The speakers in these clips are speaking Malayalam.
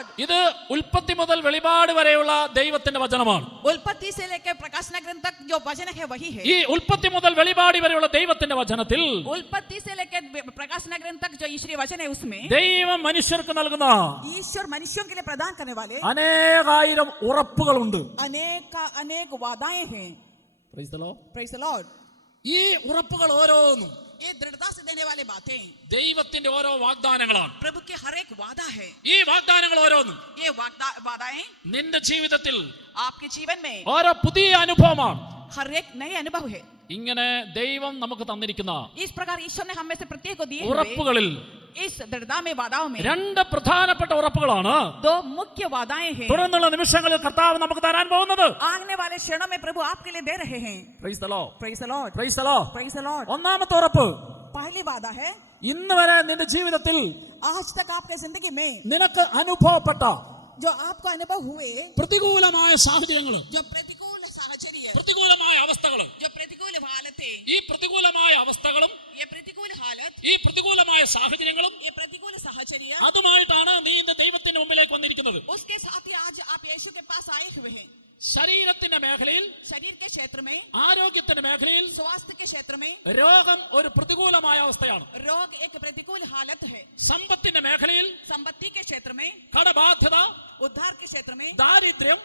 Lord. ഇത് ഉൽപ്പത്തി മുതൽ വെളിപാട് വരെയുള്ള ദൈവത്തിന്റെ വചനമാണ്. उत्पत्ति से लेकर प्रकाशन ग्रंथ तक जो वचन है वही है. ഈ ഉൽപ്പത്തി മുതൽ വെളിപാട് വരെയുള്ള ദൈവത്തിന്റെ വചനത്തിൽ उत्पत्ति से लेकर प्रकाशन ग्रंथ तक जो ईश्वरीय वचन है उसमें ദൈവം മനുഷ്യർക്ക് നൽകുന്ന ईश्वर मनुष्यों के लिए प्रदान करने वाले അനേകായിരം ഉറപ്പുകളുണ്ട്. अनेक वादाएं हैं. Praise the Lord. Praise the Lord. ഈ ഉറപ്പുകൾ ഓരോന്നും ये दृढ़ता से देने वाले बातें ദൈവത്തിന്റെ ഓരോ വാഗ്ദാനങ്ങളാണ്. प्रभु के हर एक वादा है. ഈ വാഗ്ദാനങ്ങൾ ഓരോന്നും ये वादाएं നിന്റെ ജീവിതത്തിൽ आपके जीवन में ഓരോ പുതിയ അനുഭവമാണ്. हर एक नए अनुभव है. ഇങ്ങനെ ദൈവം നമുക്ക് തന്നിരിക്കുന്ന इस प्रकार ईश्वर ने हमें से प्रत्येक को दिए ഉറപ്പുകളിൽ इस दृढ़ता में वादाओं में രണ്ട് പ്രധാനപ്പെട്ട ഉറപ്പുകളാണ് दो मुख्य वादाएं हैं. തുടർന്നുള്ള നിമിഷങ്ങളിൽ കർത്താവ് നമുക്ക് തരാൻ പോകുന്നത്. आने वाले क्षणों में प्रभु आपके लिए दे रहे हैं. Praise the Lord. Praise the Lord. Praise the Lord. Praise the Lord. ഒന്നാമത്തെ ഉറപ്പ്, पहली वादा है ഇന്ന് വരെ നിന്റെ ജീവിതത്തിൽ आज तक आपके जिंदगी में നിനക്ക് അനുഭവപ്പെട്ട जो आपको अनुभव हुए പ്രതികൂലമായ സാഹചര്യങ്ങൾ, जो प्रतिकूल साहचर्य പ്രതികൂലമായ അവസ്ഥകൾ, जो प्रतिकूल हालतें ഈ പ്രതികൂലമായ അവസ്ഥകളും ये प्रतिकूल हालत ഈ പ്രതികൂലമായ സാഹചര്യങ്ങളും ये प्रतिकूल साहचर्य അതുമായിട്ടാണ് നീ ഇന്ന് ദൈവത്തിന്റെ മുമ്പിലേക്ക് വന്നിരിക്കുന്നത്. उसके साथ ही आज आप यीशु के पास आए हुए हैं. ശരീരത്തിന്റെ മേഖലയിൽ, शरीर के क्षेत्र में, ആരോഗ്യത്തിന്റെ മേഖലയിൽ स्वास्थ्य के क्षेत्र में രോഗം ഒരു പ്രതികൂലമായ അവസ്ഥയാണ്. रोग एक प्रतिकूल हालत है. സമ്പത്തിന്റെ മേഖലയിൽ संपत्ति के क्षेत्र में, കടബാധ്യത, उद्धार के क्षेत्र में, ദാരിദ്ര്യം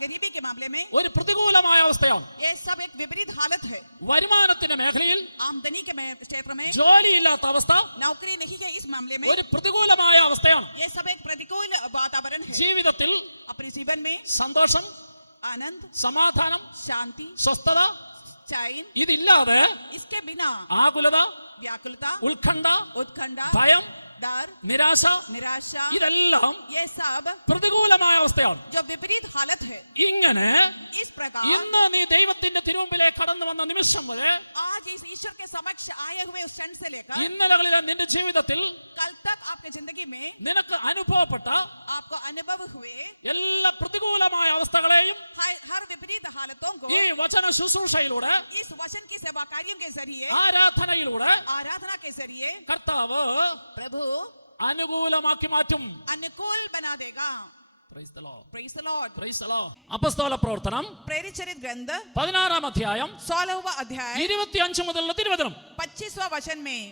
गरीबी के मामले में ഒരു പ്രതികൂലമായ അവസ്ഥയാണ്. ये सब एक विपरीत हालत है. വരുമാനത്തിന്റെ മേഖലയിൽ आमदनी के क्षेत्र में ജോലിയില്ലാത്ത അവസ്ഥ नौकरी नहीं है. इस मामले में ഒരു പ്രതികൂലമായ അവസ്ഥയാണ്. ये सब एक प्रतिकूल वातावरण है. ജീവിതത്തിൽ अपने जीवन में സന്തോഷം, आनंद, സമാധാനം, शांति, സ്വസ്ഥത चैन, ഇതില്ലാതെ इसके बिना ആകുലത, व्याकुलता, ഉത്കണ്ഠ, उत्कंठा, ഭയം, डर, നിരാശ, निराशा, ഇതെല്ലാം ये सब പ്രതികൂലമായ അവസ്ഥയാണ്. जो विपरीत हालत है. ഇങ്ങനെ इस प्रकार ഇന്ന് നീ ദൈവത്തിന്റെ തിരുമുമ്പിലേക്ക് കടന്നു വന്ന നിമിഷം വരെ आज इस ईश्वर के समक्ष आए हुए उस क्षण से लेकर ഇന്നലകളിലെ നിന്റെ ജീവിതത്തിൽ कल तक आपकी जिंदगी में നിനക്ക് അനുഭവപ്പെട്ട आपको अनुभव हुए എല്ലാ പ്രതികൂലമായ അവസ്ഥകളെയും हर विपरीत हालतों को ഈ വചന ശുശ്രൂഷയിലൂടെ, इस वचन की सेवा कार्यों के जरिए, ആരാധനയിലൂടെ आराधना के जरिए കർത്താവ് प्रभु അനുകൂലമാക്കി മാറ്റും. अनुकूल बना देगा. Praise the Lord. Praise the Lord. Praise the Lord. അപ്പോസ്തല പ്രവർത്തനം प्रेरित चरित ग्रंथ 16 അധ്യായം 16वां अध्याय 25 മുതലുള്ള തിരുവചനം. 25वां वचन में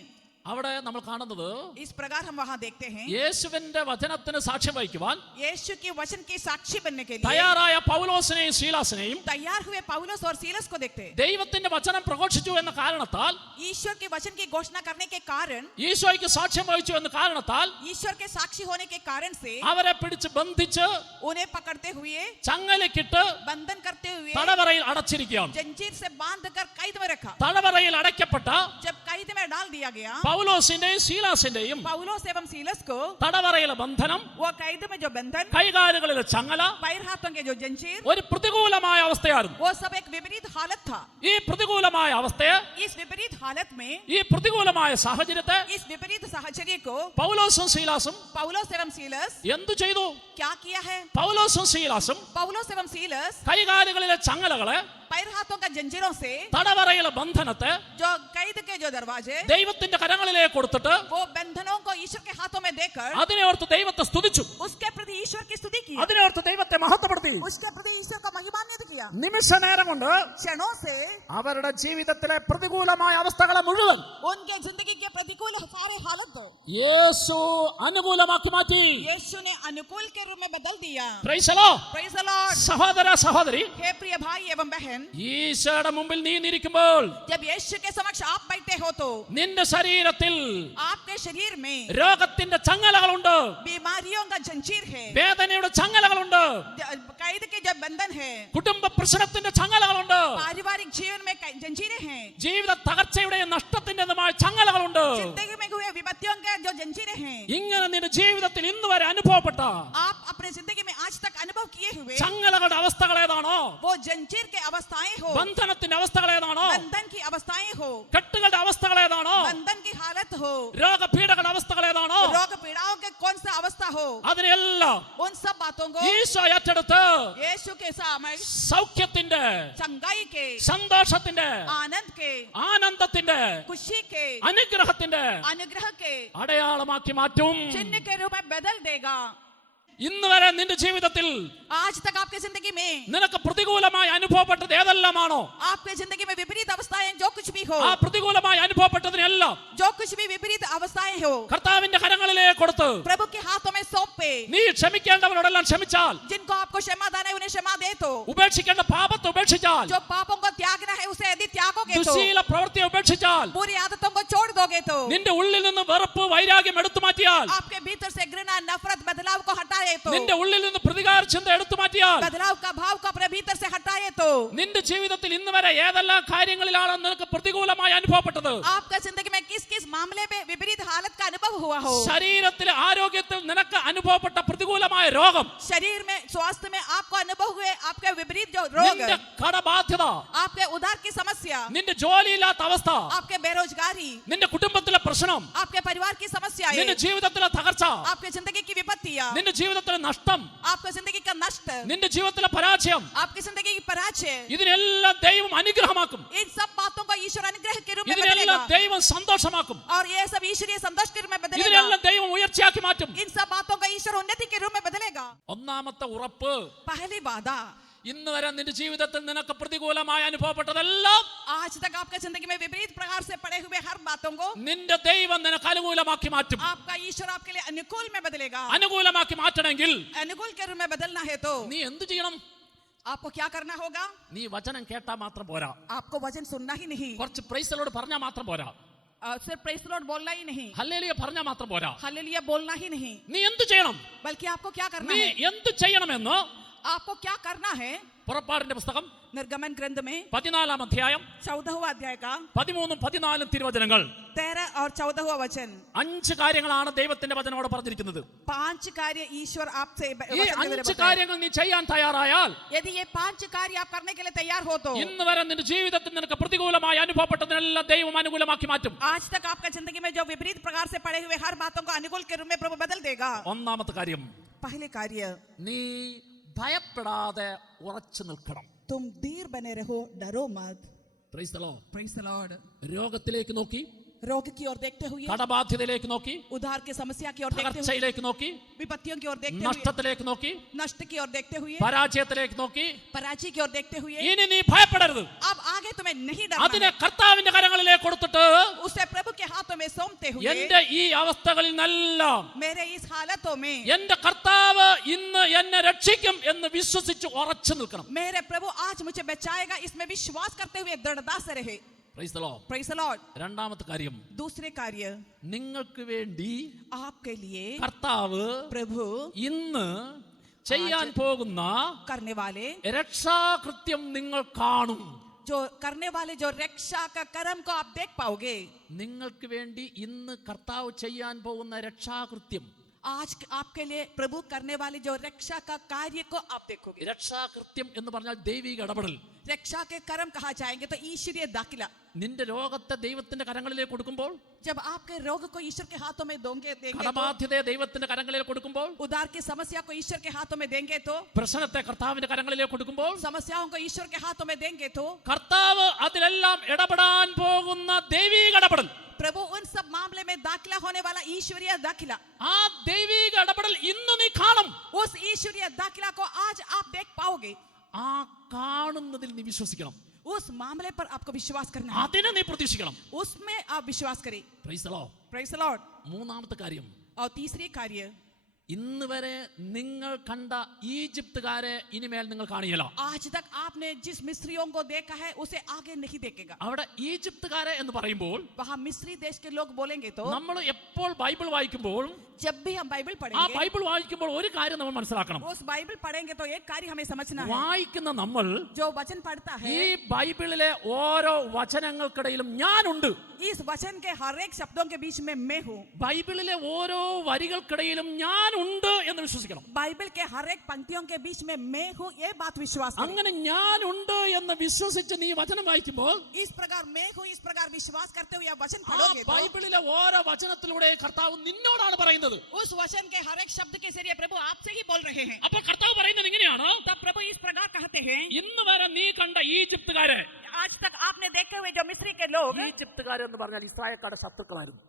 അവിടെ നമ്മൾ കാണുന്നത് इस प्रकार हम वहां देखते हैं യേശുവിന്റെ വചനത്തിന് സാക്ഷ്യം വഹിക്കുവാൻ यीशु के वचन की साक्षी बनने के लिए തയ്യാറായ പൗലോസിനെയും ശീലാസിനെയും तैयार हुए पौलुस और सीलस को देखते हैं. ദൈവത്തിന്റെ വചനം പ്രഘോഷിച്ചു എന്ന കാരണത്താൽ, ईश्वर के वचन की घोषणा करने के कारण, ഈശോയ്ക്ക് സാക്ഷ്യം വഹിച്ചു എന്ന കാരണത്താൽ ईश्वर के साक्षी होने के कारण से അവരെ പിടിച്ച് ബന്ധിച്ച് उन्हें पकड़ते हुए, ചങ്ങലക്കിട്ട് बंधन करते हुए, തടവറയിൽ അടച്ചിരിക്കുകയാണ്. जंजीर से बांधकर कैद में रखा. തടവറയിൽ അടയ്ക്കപ്പെട്ട जब कैद में डाल दिया गया പൗലോസിന്റെയും ശീലാസിന്റെയും पौलुस एवं सीलस को, തടവറയിലെ ബന്ധനം, वो कैद में जो बंधन, കൈകാലുകളിലെ ചങ്ങല पैर हाथों के जो जंजीर, ഒരു പ്രതികൂലമായ അവസ്ഥയായിരുന്നു. वो सब एक विपरीत हालत था. ഈ പ്രതികൂലമായ അവസ്ഥയെ, इस विपरीत हालत में, ഈ പ്രതികൂലമായ സാഹചര്യത്തെ इस विपरीत साहचर्य को പൗലോസും ശീലാസും पौलुस एवं सीलस എന്തു ചെയ്തു? क्या किया है? പൗലോസും ശീലാസും पौलुस एवं सीलस കൈകാലുകളിലെ ചങ്ങലകളെ, पैर हाथों का जंजीरों से, തടവറയിലെ ബന്ധനത്തെ जो कैद के जो दरवाजे, ദൈവത്തിന്റെ കരങ്ങളിലേക്ക് കൊടുത്തിട്ട് वो बंधनों को ईश्वर के हाथों में देकर അതിനെ ഓർത്ത് ദൈവത്തെ സ്തുതിച്ചു. उसके प्रति ईश्वर की स्तुति की, അതിനെ ഓർത്ത് ദൈവത്തെ മഹത്വപ്പെടുത്തി. उसके प्रति ईश्वर का महिमान्वित किया. നിമിഷ നേരം കൊണ്ട് क्षणों से അവരുടെ ജീവിതത്തിലെ പ്രതികൂലമായ അവസ്ഥകളെ മുഴുവൻ उनके जिंदगी के प्रतिकूल सारे हालत യേശു അനുകൂലമാക്കി മാറ്റി. यीशु ने अनुकूल के रूप में बदल दिया. Praise the Lord. Praise the Lord. സഹോദര സഹോദരി, हे प्रिय भाई एवं बहन, ഈശോയുടെ മുമ്പിൽ നീ നിൽക്കുമ്പോൾ जब यीशु के समक्ष आप बैठे हो तो നിന്റെ ശരീരത്തിൽ आपके शरीर में രോഗത്തിന്റെ ചങ്ങലകളുണ്ട്, बीमारियों का जंजीर है, വേദനയുടെ ചങ്ങലകളുണ്ട്, कैद के जो बंधन है, കുടുംബ പ്രശ്നത്തിന്റെ ചങ്ങലകളുണ്ട്, पारिवारिक जीवन में जंजीरें हैं, ജീവിത തകർച്ചയുടെയും നഷ്ടത്തിന്റെതുമായ ചങ്ങലകളുണ്ട്. जिंदगी में हुए विपत्तियों के जो जंजीरें हैं, ഇങ്ങനെ നിന്റെ ജീവിതത്തിൽ ഇന്ന് വരെ അനുഭവപ്പെട്ട आप अपने जिंदगी में आज तक अनुभव किए हुए ചങ്ങലകളുടെ അവസ്ഥകൾ ഏതാണോ, वो जंजीर के अवस्थाएं हो, ബന്ധനത്തിന്റെ അവസ്ഥകൾ ഏതാണോ, बंधन की अवस्थाएं हो, കെട്ടുകളുടെ അവസ്ഥകൾ ഏതാണോ, बंधन की हालत हो, രോഗപീഠകളുടെ അവസ്ഥകൾ ഏതാണോ, रोग पीड़ाओं के कौन सा अवस्था हो, അതിനെല്ലാം उन सब बातों को ഈശോ ഏറ്റെടുത്ത് यीशु के सामने സൗഖ്യത്തിന്റെ, चंगाई के, സന്തോഷത്തിന്റെ, आनंद के, ആനന്ദത്തിന്റെ, खुशी के, അനുഗ്രഹത്തിന്റെ अनुग्रह के അടയാളമാക്കി മാറ്റും. चिन्ह के रूप में बदल देगा. ഇന്ന് വരെ നിന്റെ ജീവിതത്തിൽ आज तक आपके जिंदगी में നിനക്ക് പ്രതികൂലമായി അനുഭവപ്പെട്ടത് ഏതെല്ലാമാണോ आपके जिंदगी में विपरीत अवस्थाएं जो कुछ भी हो, ആ പ്രതികൂലമായി അനുഭവപ്പെട്ടതിനെല്ലാം जो कुछ भी विपरीत अवस्थाएं हो, കർത്താവിന്റെ കരങ്ങളിലേക്ക് കൊടുത്ത് प्रभु के हाथों में सौंपे। നീ ക്ഷമിക്കേണ്ടവരോടെല്ലാം ക്ഷമിച്ചാൽ, जिनको आपको क्षमा देना है उन्हें क्षमा दे तो, ഉപേക്ഷിക്കേണ്ട പാപത്തെ ഉപേക്ഷിച്ചാൽ, जो पापों को त्यागना है उसे यदि त्यागोगे तो, ദുശ്ശീല പ്രവൃത്തിയെ ഉപേക്ഷിച്ചാൽ, बुरी आदतों को छोड़ दोगे तो, നിന്റെ ഉള്ളിൽ നിന്ന് വെറുപ്പ് വൈരാഗ്യം എടുത്തു മാറ്റിയാൽ, आपके भीतर से घृणा नफरत बदलाव को हटाए तो, നിന്റെ ഉള്ളിൽ നിന്ന് പ്രതികാര ചിന്ത എടുത്തു മാറ്റിയാൽ, बदलाव का भाव को अपने भीतर से हटाए तो, നിന്റെ ജീവിതത്തിൽ ഇന്ന് വരെ ഏതെല്ലാം കാര്യങ്ങളിലാണ് നിനക്ക് പ്രതികൂലമായി അനുഭവപ്പെട്ടത്? आपका जिंदगी में किस किस मामले में विपरीत हालत का अनुभव हुआ हो, ശരീരത്തിലെ ആരോഗ്യത്തിൽ നിനക്ക് അനുഭവപ്പെട്ട പ്രതികൂലമായ രോഗം, शरीर में स्वास्थ्य में आपको अनुभव हुए आपके विपरीत जो रोग, നിന്റെ കടബാധ്യത, आपके उधार की समस्या, നിന്റെ ജോലിയില്ലാത്ത അവസ്ഥ, आपके बेरोजगारी, നിന്റെ കുടുംബത്തിലെ പ്രശ്നം, आपके परिवार की समस्याएं, നിന്റെ ജീവിതത്തിലെ തകർച്ച, आपके जिंदगी की विपत्तियां, നിന്റെ ജീവിതത്തിലെ നഷ്ടം, आपके जिंदगी का नष्ट, നിന്റെ ജീവിതത്തിലെ പരാജയം, आपकी जिंदगी की पराजय, ഇതിനെല്ലാം ദൈവം അനുഗ്രഹമാക്കും. इन सब बातों को ईश्वर अनुग्रह के रूप में ഇതിനെല്ലാം बदलेगा ദൈവം സന്തോഷമാക്കും. और ये सब ईश्वरीय संतोष के रूप में बदलेगा। ഇതിനെല്ലാം ദൈവം ഉയർച്ചയാക്കി മാറ്റും. इन सब बातों का ईश्वर उन्नति के रूप में बदलेगा। ഒന്നാമത്തെ ഉറപ്പ്, पहली वादा, ഇന്ന് വരെ നിന്റെ ജീവിതത്തിൽ നിനക്ക് പ്രതികൂലമായി അനുഭവപ്പെട്ടതെല്ലാം आज तक आपके जिंदगी में विपरीत प्रकार से पड़े हुए हर बातों को നിന്റെ ദൈവം നിനക്ക് അനുകൂലമാക്കി മാറ്റും. आपका ईश्वर आपके लिए अनुकूल में बदलेगा। അനുകൂലമാക്കി മാറ്റണമെങ്കിൽ अनुकूल के रूप में बदलना है तो നീ എന്ത് ചെയ്യണം? आपको क्या करना होगा? നീ വചനം കേട്ടാ മാത്രം പോരാ, आपको वचन सुनना ही नहीं, കുറച്ച് പ്രൈസലോട് പറഞ്ഞാൽ മാത്രം പോരാ, सिर्फ प्रेज द लॉर्ड बोलना ही नहीं, ഹല്ലേലൂയ പറഞ്ഞാൽ മാത്രം പോരാ. हालेलुया बोलना ही नहीं, നീ എന്ത് ചെയ്യണം? बल्कि आपको क्या करना നീ है? എന്ത് ചെയ്യണമെന്ന് आपको क्या करना है? പുറപ്പാടിന്റെ പുസ്തകം निर्गमन ग्रंथ में 14 അധ്യായം 14वां अध्याय का 13 14 തിരുവചനങ്ങൾ, 13 और 14वां वचन, 5 കാര്യങ്ങളാണ് ദൈവത്തിന്റെ വചനം അവിടെ പറഞ്ഞിരിക്കുന്നത്. 5 कार्य ईश्वर आपसे ഈ वचन के द्वारा 5 बताया। കാര്യങ്ങൾ നീ ചെയ്യാൻ തയ്യാറായാൽ, यदि ये 5 कार्य आप करने के लिए तैयार हो तो ഇന്ന് വരെ നിന്റെ ജീവിതത്തിൽ നിനക്ക് പ്രതികൂലമായി അനുഭവപ്പെട്ടതിനെല്ലാം ദൈവം അനുകൂലമാക്കി മാറ്റും. आज तक आपका जिंदगी में जो विपरीत प्रकार से पड़े हुए हर बातों को अनुकूल के रूप में प्रभु बदल देगा। ഒന്നാമത്തെ കാര്യം, पहले कार्य, നീ ഭയപ്പെടാതെ ഉറച്ചു നിൽക്കണം. तुम धीर बने रहो, डरो मत। Praise the Lord. Praise the Lord. രോഗത്തിലേക്ക് നോക്കി, रोग की ओर देखते हुए, കടബാധ്യതയിലേക്ക് നോക്കി, उधार की समस्या की ओर देखते हुए, തകർച്ചയിലേക്ക് നോക്കി, विपत्तियों की ओर देखते हुए, നഷ്ടത്തിലേക്ക് നോക്കി, नष्ट की ओर देखते हुए, പരാജയത്തിലേക്ക് നോക്കി, पराजय की ओर देखते हुए, ഇനി നീ ഭയപ്പെടരുത്. अब आगे तुम्हें नहीं डरना അതിനെ है। കർത്താവിന്റെ കരങ്ങളിലേക്ക് കൊടുത്തിട്ട് उसे प्रभु के हाथों में सौंपते हुए, എന്റെ ഈ അവസ്ഥകളിൽ നിന്നെല്ലാം मेरे इस हालतों में എന്റെ കർത്താവ് ഇന്ന് എന്നെ രക്ഷിക്കും എന്ന് വിശ്വസിച്ച് ഉറച്ചു നിൽക്കണം. मेरे प्रभु आज मुझे बचाएगा, इसमें विश्वास करते हुए दृढ़ता से रहे। Praise the Lord. Praise the Lord. രണ്ടാമത്തെ കാര്യം, दूसरे कार्य, നിങ്ങൾക്ക് വേണ്ടി आपके लिए കർത്താവ് प्रभु ഇന്ന് ചെയ്യാൻ പോകുന്ന करने वाले രക്ഷാകൃത്യം നിങ്ങൾ കാണും. जो करने वाले जो रक्षा का कर्म को आप देख पाओगे। നിങ്ങൾക്ക് വേണ്ടി ഇന്ന് കർത്താവ് ചെയ്യാൻ പോകുന്ന രക്ഷാകൃത്യം, आज आपके लिए प्रभु करने वाले जो रक्षा का कार्य को आप देखोगे। രക്ഷാകൃത്യം എന്ന് പറഞ്ഞാൽ ദൈവിക ഇടപെടൽ. रक्षा के कर्म कहा जाएंगे तो ईश्वरीय दाखिला। നിന്റെ രോഗത്തെ ദൈവത്തിന്റെ കരങ്ങളിലേക്ക് കൊടുക്കുമ്പോൾ, जब आपके रोग को ईश्वर के हाथों में देंगे तो, കടബാധ്യതയെ ദൈവത്തിന്റെ കരങ്ങളിലേക്ക് കൊടുക്കുമ്പോൾ, उधार की समस्या को ईश्वर के हाथों में देंगे तो, പ്രശ്നത്തെ കർത്താവിന്റെ കരങ്ങളിലേക്ക് കൊടുക്കുമ്പോൾ, समस्याओं को ईश्वर के हाथों में देंगे तो, കർത്താവ് അതിലെല്ലാം ഇടപെടാൻ പോകുന്ന ദൈവിക ഇടപെടൽ, प्रभु उन सब मामले में दाखिला होने वाला ईश्वरीय दाखिला, ആ ദൈവിക ഇടപെടൽ ഇന്ന് നീ കാണും. उस ईश्वरीय दाखिला को आज आप देख पाओगे। ആ കാണുന്നതിൽ നീ വിശ്വസിക്കണം. उस मामले पर आपको विश्वास करना है, അതിനെ നീ പ്രതീക്ഷിക്കണം. उसमें आप विश्वास करें। Praise the Lord. Praise the Lord. മൂന്നാമത്തെ കാര്യം, और तीसरी कार्य, ഇന്ന് വരെ നിങ്ങൾ കണ്ട ഈജിപ്തുകാരെ ഇനിമേൽ നിങ്ങൾ കാണിയല്ല. आज तक आपने जिस मिस्रियों को देखा है उसे आगे नहीं देखेगा। അവിടെ ഈജിപ്തുകാരെ എന്ന് പറയുമ്പോൾ वहाँ मिस्री देश के लोग बोलेंगे तो, നമ്മൾ എപ്പോൾ ബൈബിൾ വായിക്കുമ്പോൾ जब भी हम बाइबल ആ पढ़ेंगे, ബൈബിൾ വായിക്കുമ്പോൾ ഒരു കാര്യം നമ്മൾ മനസ്സിലാക്കണം. उस बाइबल पढ़ेंगे तो एक कार्य हमें समझना है। വായിക്കുന്ന നമ്മൾ जो वचन पढ़ता ഈ है, ബൈബിളിലെ ഓരോ വചനങ്ങൾക്കിടയിലും ഞാനുണ്ട്. इस वचन के हर एक शब्दों के बीच में मैं हूँ। ബൈബിളിലെ ഓരോ വരികൾക്കിടയിലും ഞാനുണ്ട് എന്ന് വിശ്വസിക്കണം. बाइबल के हर एक पंक्तियों के बीच में मैं हूँ, ये बात विश्वास करें। അങ്ങനെ ഞാനുണ്ട് എന്ന് വിശ്വസിച്ച് നീ വചനം വായിക്കുമ്പോൾ, इस प्रकार मैं हूँ, इस प्रकार विश्वास करते हुए आप वचन ആ पढ़ोगे तो, ബൈബിളിലെ ഓരോ വചനത്തിലൂടെ കർത്താവ് നിന്നോടാണ് പറയുന്നത്. उस वचन के हर एक शब्द के जरिए प्रभु आपसे ही बोल रहे हैं। അപ്പോൾ കർത്താവ് പറയുന്നത് ഇങ്ങനെയാണ്, तब प्रभु इस प्रकार कहते हैं, ഇന്ന് വരെ നീ കണ്ട ഈജിപ്തുകാരെ आज तक आपने देखे हुए जो मिस्री के लोग ഈജിപ്തുകാരെന്ന് പറഞ്ഞാൽ ഇസ്രായേൽക്കാരുടെ ശത്രുക്കളായിരുന്നു.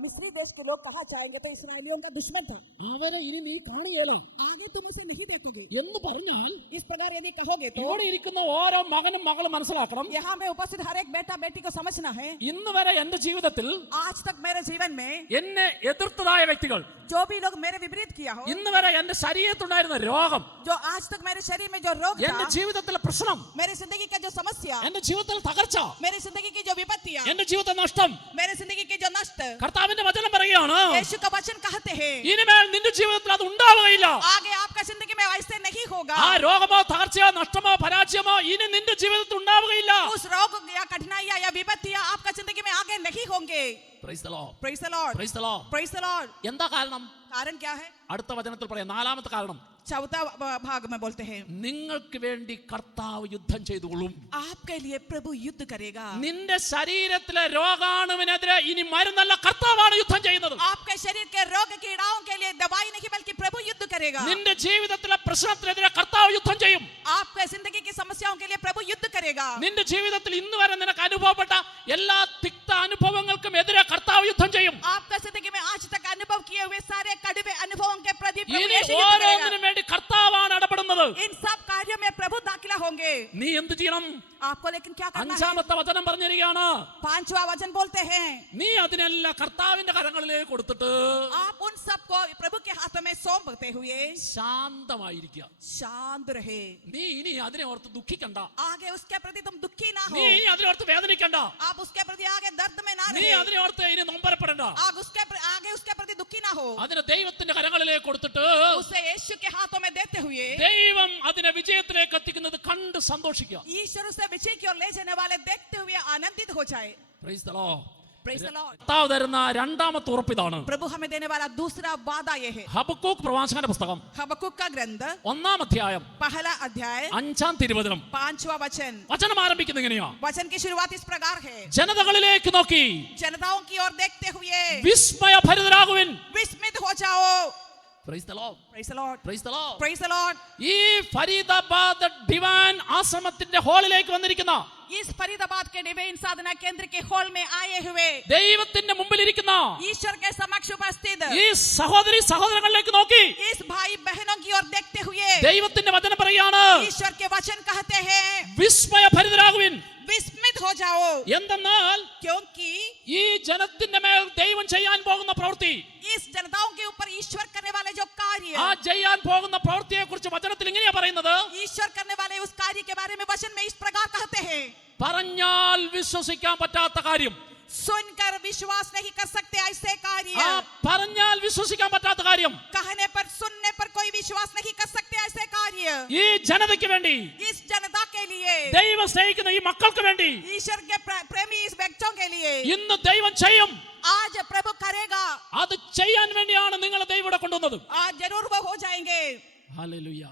मिस्री देश के लोग कहा जाएंगे तो इसराइलियों का दुश्मन था. അവരെ ഇനി നീ കാണുകയില്ല आगे तुम उसे नहीं देखोगे. എന്ന് പറഞ്ഞാൽ इस प्रकार यदि कहोगे तो ഇവിടെ ഇരിക്കുന്ന ഓരോ മകനും മകളും മനസ്സിലാക്കണം, यहाँ में उपस्थित हर एक बेटा बेटी को समझना है, ഇന്ന് വരെ എന്റെ ജീവിതത്തിൽ आज तक मेरे जीवन में എന്നെ എതിർത്തതായ വ്യക്തികൾ, जो भी लोग मेरे विपरीत किया हो, ഇന്ന് വരെ എന്റെ ശരീരത്തുണ്ടായിരുന്ന രോഗം, जो आज तक मेरे शरीर में जो रोग എന്റെ था, ജീവിതത്തിലെ പ്രശ്നം, मेरी जिंदगी का जो समस्या, എന്റെ ജീവിതത്തിലെ തകർച്ച, मेरी जिंदगी की जो विपत्तियां, എന്റെ ജീവിതത്തെ നഷ്ടം, मेरी जिंदगी के जो नष्ट, കർത്താവിന്റെ വചനം പറയുകയാണ്, यीशु का वचन कहते हैं ഇനിമേൽ നിന്റെ ജീവിതത്തിൽ അത് ഉണ്ടാവുകയില്ല. आगे आपका जिंदगी में ऐसे नहीं होगा. ആ രോഗമോ തകർച്ചയോ നഷ്ടമോ പരാജയമോ ഇനി നിന്റെ ജീവിതത്തിൽ ഉണ്ടാവുകയില്ല. उस रोग या कठिनाइयां या विपत्तियां आपका जिंदगी में आगे नहीं होंगे. Praise the Lord. Praise the Lord. Praise the Lord. Praise the Lord. എന്താ കാരണം? कारण क्या है? അടുത്ത വചനത്തിൽ പറയാം. നാലാമത്തെ കാരണം, चौथा भाग में बोलते हैं നിങ്ങൾക്ക് വേണ്ടി കർത്താവ് യുദ്ധം ചെയ്തുകൊള്ളും. आपके लिए प्रभु युद्ध करेगा. നിന്റെ ശരീരത്തിലെ രോഗാണുവിനെതിരെ ഇനി മരുന്നല്ല, കർത്താവാണ് യുദ്ധം ചെയ്യുന്നത്. आपके शरीर के रोग कीड़ाओं के लिए दवाई नहीं बल्कि प्रभु युद्ध करेगा. നിന്റെ ജീവിതത്തിലെ പ്രശ്നത്തിനെതിരെ കർത്താവ് യുദ്ധം ചെയ്യും. आपके जिंदगी की समस्याओं के लिए प्रभु युद्ध करेगा. നിന്റെ ജീവിതത്തിൽ ഇന്ന് വരെ നിനക്ക് അനുഭവപ്പെട്ട എല്ലാ തിക്ത അനുഭവങ്ങൾക്കും എതിരെ കർത്താവ് യുദ്ധം ചെയ്യും. आपका जिंदगी में आज तक अनुभव किए हुए सारे कड़वे अनुभवों के प्रति प्रभु ഇനി यीशु युद्ध करेगा. ഓരോന്നിനും വേണ്ടി കർത്താവാണ് ഇടപെടുന്നത്. इन सब कार्यों में प्रभु दाखिला होंगे. നീ എന്ത് ചെയ്യണം? आपको लेकिन क्या करना है? അഞ്ചാമത്തെ വചനം പറഞ്ഞിരിക്കുകയാണ്, पांचवा वचन बोलते हैं നീ അതിനെല്ലാം കർത്താവിന്റെ കരങ്ങളിലേക്ക് കൊടുത്തിട്ട് आप उन सबको प्रभु के हाथों में सौंपते हुए ശാന്തമായിരിക്കുക. शांत रहे. നീ इനി അതിനെ ഓർത്ത് ദുഃഖിക്കണ്ട. आगे उसके प्रति तुम दुखी ना നീ हो. ഇനി അതിനെ ഓർത്ത് വേദനിക്കണ്ട. आप उसके प्रति आगे दर्द में ना നീ रहे. അതിനെ ഓർത്ത് ഇനി നൊമ്പരപ്പെടണ്ട. आगे उसके प्रति दुखी ना हो. അതിനെ ദൈവത്തിന്റെ കരങ്ങളിലേക്ക് കൊടുത്തിട്ട് उसे यीशु के हाथों में देते हुए ദൈവം അതിനെ വിജയത്തിലേക്ക് എത്തിക്കുന്നത് കണ്ട് സന്തോഷിക്കുക. ईश्वर उसे विजय की ओर ले जाने वाले देखते हुए आनंदित हो जाए. Praise the Lord. Praise the Lord. കർത്താവ് തരുന്ന രണ്ടാമത്തെ ഉറപ്പിതാണ്. प्रभु हमें देने वाला दूसरा वादा ये है. ഹബക്കൂക്ക് പ്രവാചകന്റെ പുസ്തകം हबक्कुक का ग्रंथ 1-ാം അധ്യായം पहला अध्याय 5-ാം തിരുവചനം. 5वां वचन. വചനം ആരംഭിക്കുന്നത് ഇങ്ങനെയാ, वचन की शुरुआत इस प्रकार है, ജനതകളിലേക്ക് നോക്കി जनताओं की ओर देखते हुए വിസ്മയഭരിതരാകുവിൻ. विस्मित हो जाओ. Praise the Lord. Praise the Lord. Praise the Lord. Praise the Lord. ഈ ഫരീദാബാദ് ഡിവൈൻ ആശ്രമത്തിന്റെ ഹാളിലേക്ക് വന്നിരിക്കുന്ന इस फरीदाबाद के डिवाइन साधना केंद्र के हॉल में आए हुए ദൈവത്തിന്റെ മുമ്പിൽ ഇരിക്കുന്ന ईश्वर के समक्ष उपस्थित ഈ സഹോദരി സഹോദരങ്ങളിലേക്ക് നോക്കി इस भाई बहनों की ओर देखते हुए ദൈവത്തിന്റെ വചനം പറയാണ്, ईश्वर के वचन कहते हैं വിസ്മയഭരിതരാകുവിൻ. विस्मित हो जाओ. എന്തെന്നാൽ क्योंकि ഈ ജനത്തിന്റെ മേൽ ദൈവം ചെയ്യാൻ പോകുന്ന പ്രവൃത്തി, इस जनताओं के ऊपर ईश्वर करने वाले जो कार्य, ആ ചെയ്യാൻ പോകുന്ന പ്രവൃത്തിയെ കുറിച്ച് വചനത്തിൽ ഇങ്ങനെയാ പറയുന്നത്, ईश्वर करने वाले उस कार्य के बारे में वचन में इस प्रकार कहते हैं, പറഞ്ഞാൽ വിശ്വസിക്കാൻ പറ്റാത്ത കാര്യം, सुनकर विश्वास नहीं कर सकते ऐसे कार्य, ആ പറഞ്ഞാൽ വിശ്വസിക്കാൻ പറ്റാത്ത കാര്യം कहने पर सुनने पर कोई विश्वास नहीं कर सकते ऐसे कार्य, ഈ ജനതയ്ക്ക് വേണ്ടി, इस जनता के लिए, ദൈവം സ്നേഹിക്കുന്ന ഈ മക്കൾക്ക് വേണ്ടി ईश्वर के प्रेमी इस व्यक्तियों के लिए ഇന്ന് ദൈവം ചെയ്യും. आज प्रभु करेगा. അത് ചെയ്യാൻ വേണ്ടിയാണ് നിങ്ങളെ ദൈവം ഇവിടെ കൊണ്ടുവന്നത്. आज जरूर वो हो जाएंगे. ഹല്ലേലൂയ.